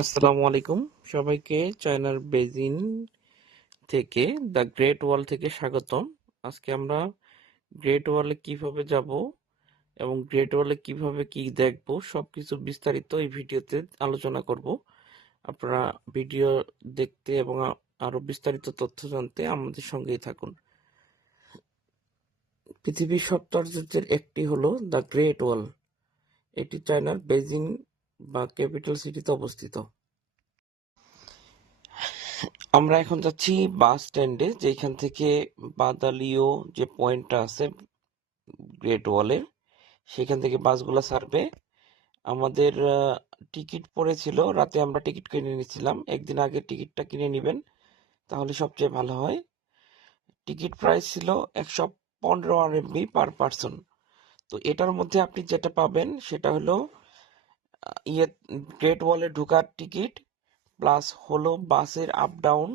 আসসালামু আলাইকুম সবাইকে চায়নার বেজিং থেকে দ্য গ্রেট ওয়াল থেকে স্বাগতম। আজকে আমরা গ্রেট ওয়ালে কিভাবে যাব এবং গ্রেট ওয়ালে কিভাবে কি দেখব সবকিছু বিস্তারিত এই ভিডিওতে আলোচনা করব। আপনারা ভিডিও দেখতে এবং আরো বিস্তারিত তথ্য জানতে আমাদের সঙ্গেই থাকুন। পৃথিবীর সপ্তাশ্চর্যের একটি হলো দ্য গ্রেট ওয়াল। এটি চায়নার বেজিং বা ক্যাপিটাল সিটিতে অবস্থিত। আমরা এখন যাচ্ছি বাস স্ট্যান্ডে, যেখান থেকে বাদালিও যে পয়েন্টটা আছে গ্রেট ওয়ালের, সেখান থেকে বাসগুলো ছাড়বে। আমাদের টিকিট পড়েছিল রাতে, আমরা টিকিট কিনে নিয়েছিলাম। একদিন আগে টিকিটটা কিনে নেবেন, তাহলে সবচেয়ে ভালো হয়। টিকিট প্রাইস ছিল 115 RMB পার পারসন। তো এটার মধ্যে আপনি যেটা পাবেন সেটা হলো গ্রেট ওয়ালে ঢোকার টিকিট, প্লাস হলো বাসের আপ ডাউন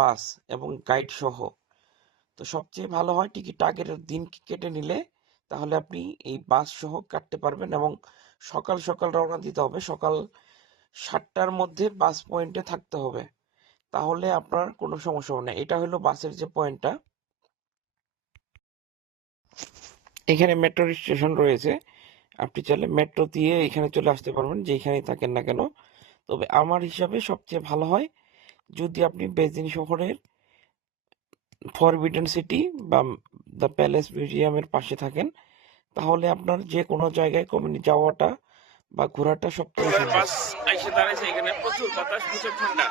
বাস এবং গাইড সহ। তো সবচেয়ে ভালো হয় টিকিট আগের দিন কেটে নিলে, তাহলে আপনি এই বাস সহ কাটতে পারবেন এবং সকাল সকাল রওনা দিতে হবে। সকাল 7টার মধ্যে বাস পয়েন্টে থাকতে হবে, তাহলে আপনার কোনো সমস্যা হবে না। এটা হলো বাসের যে পয়েন্টটা। এখানে মেট্রো স্টেশন রয়েছে, আপনি চাইলে মেট্রো দিয়ে এখানে চলে আসতে পারবেন যেখানেই থাকেন না কেন। তবে আমার হিসাবে সবচেয়ে ভালো হয় যদি আপনি বেজিং শহরের ফরবিডেন সিটি বা দ্য প্যালেস মিউজিয়ামের পাশে থাকেন, তাহলে আপনার যে কোনো জায়গায় কমিউনি যাওয়াটা বা ঘোরাটা সবচেয়ে সহজ। বাস এসে দাঁড়াইছে, এখানে প্রচুর বাতাস, প্রচুর ঠান্ডা।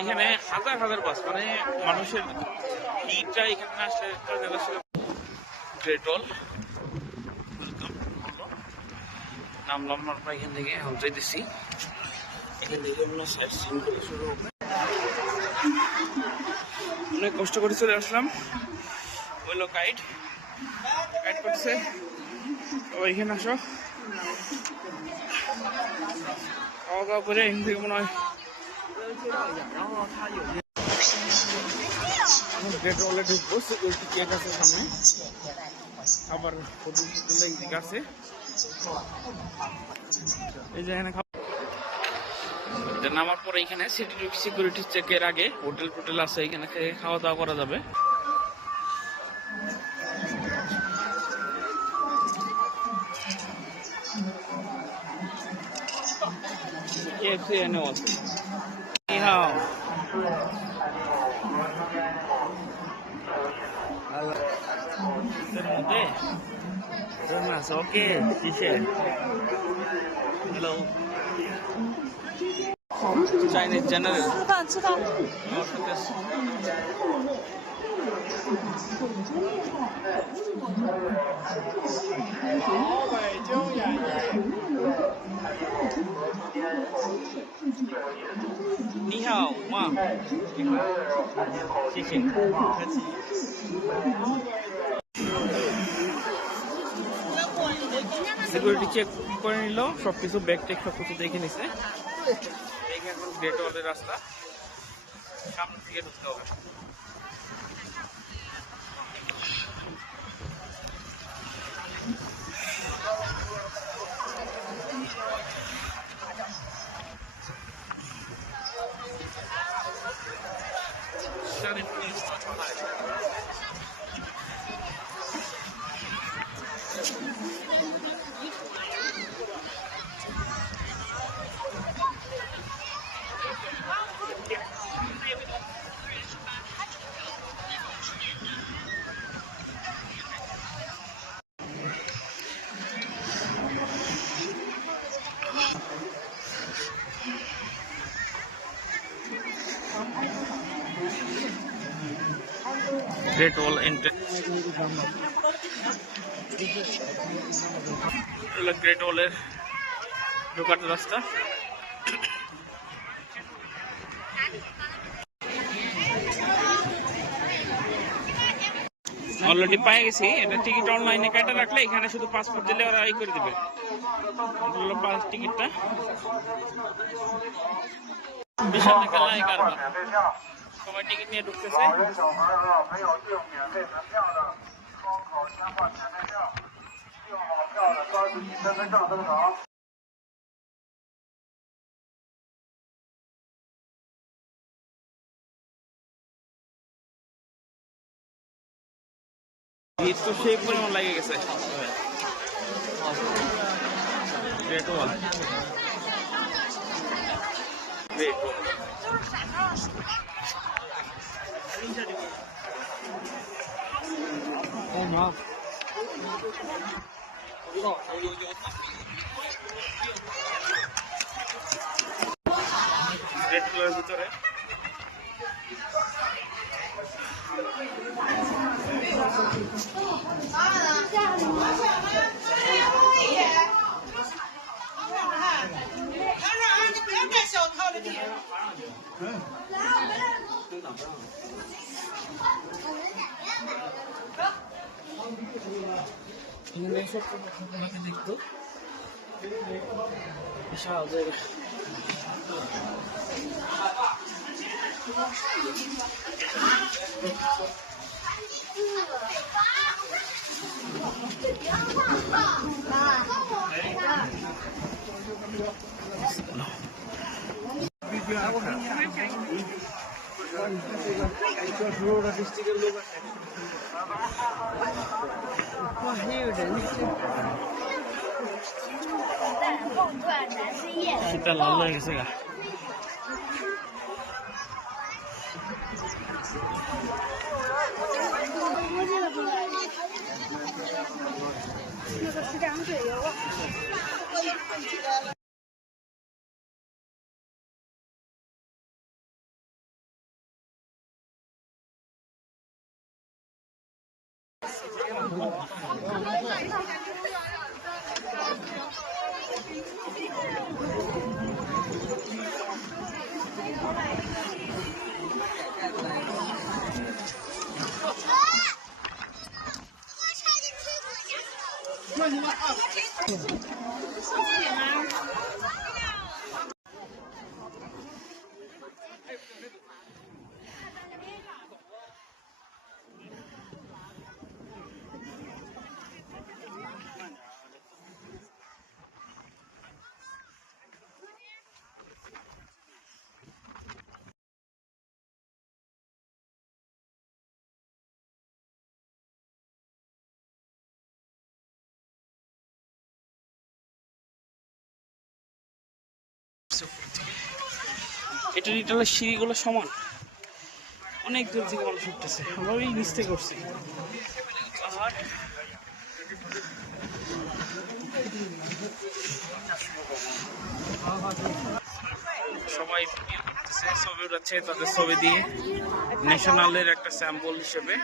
এখানে হাজার হাজার বাস, মানে মানুষের ভিড়টা এখানে আসলে গ্রেট ওয়াল। নামলাম আমরা এখান থেকে, এখন যাইতেছি। এখান থেকে আমরা সাইট সিন করে শুরু হবে। অনেক কষ্ট করে চলে আসলাম। ওইলো গাইড করছে, এখানে আসো, খাওয়া দাওয়া করে এখান থেকে মনে হয় গ্রেট ওয়ালে ঢুকবো। সিকিউরিটি গেট আছে সামনে, আবার হোটেল আছে এই যে এখানে। নামার পরে এখানে সিকিউরিটি চেকের আগে হোটেল আছে, এখানে খাওয়া দাওয়া করা যাবে। KFC এনে আছে। ওকে, হ্যালো চাইনিজ জেনারেল। 吃饭。你好嘛，谢谢，不客气。সিকিউরিটি চেক করে নিল, সবকিছু ব্যাগ টেক সবকিছু দেখে নিছে। দেখে এখন গ্রেট ওয়ালের রাস্তা, সামনে থেকে ঢুকতে হবে। গ্রেট ওয়াল এন্ট্রেন্স, গ্রেট ওয়ালের ঢোকার রাস্তা। অলরেডি পেয়ে গেছি। এটা টিকিট অনলাইনে কেটে রাখলে এখানে শুধু পাসপোর্ট দিলে ওরা এই করে দিবে। টিকিটটা বিশাল একটা লাইক কারবার, সবাই টিকিট নিয়ে ঢুকতেছে। ভিড় তো সেই পরিমাণ লাগে গেছে। গ্রেট ওয়াল, গ্রেট ওয়াল। গ্রেট ওয়ালের ভিতরে দেখতো বিশাল জায়গা। শীতটা লাল হয়ে গেছে গা। এটা ইটালের সিঁড়িগুলো সমান, অনেক দূর থেকে মানুষ উঠতেছে। আমরা ওই নিচ থেকে করছি পাহাড়। সবাই ভিডিও করতেছে, ছবি উঠাচ্ছে তাদের ছবি দিয়ে ন্যাশনালের একটা স্যাম্পল হিসেবে।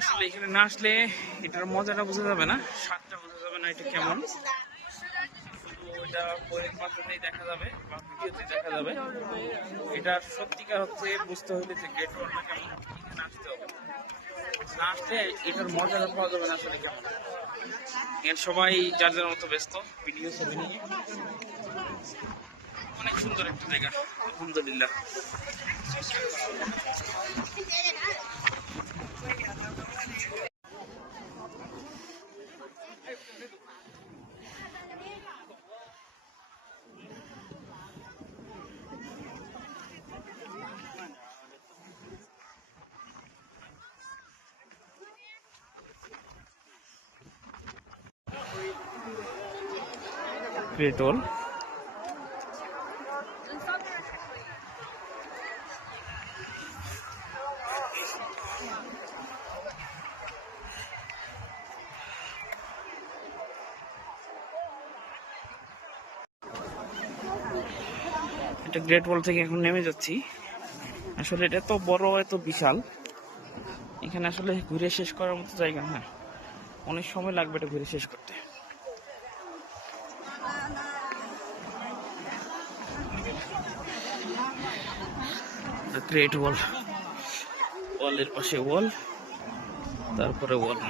আসলে এখানে না আসলে এটার মজাটা বোঝা যাবে না, স্বাদটা বোঝা যাবে না এটা কেমন। ওইটা বইয়ের মাধ্যমেই দেখা যাবে বা ভিডিওতে দেখা যাবে। এটার সত্যিকার হচ্ছে বুঝতে হলে যে গ্রেট ওয়ালটা কেমন, এখানে আসতে হবে। না আসলে এটার মজাটা পাওয়া যাবে না আসলে কেমন। এখানে সবাই যার যার মতো ব্যস্ত ভিডিও ছবি নিয়ে। অনেক সুন্দর একটা জায়গা, আলহামদুলিল্লাহ। গ্রেট ওয়াল, এটা গ্রেট ওয়াল থেকে এখন নেমে যাচ্ছি। আসলে এটা এত বড়, এত বিশাল, এখানে আসলে ঘুরে শেষ করার মতো জায়গা না, অনেক সময় লাগবে এটা ঘুরে শেষ করতে। গ্রেট ওয়াল, ওয়ালের পাশে ওয়াল, তারপরে ওয়াল।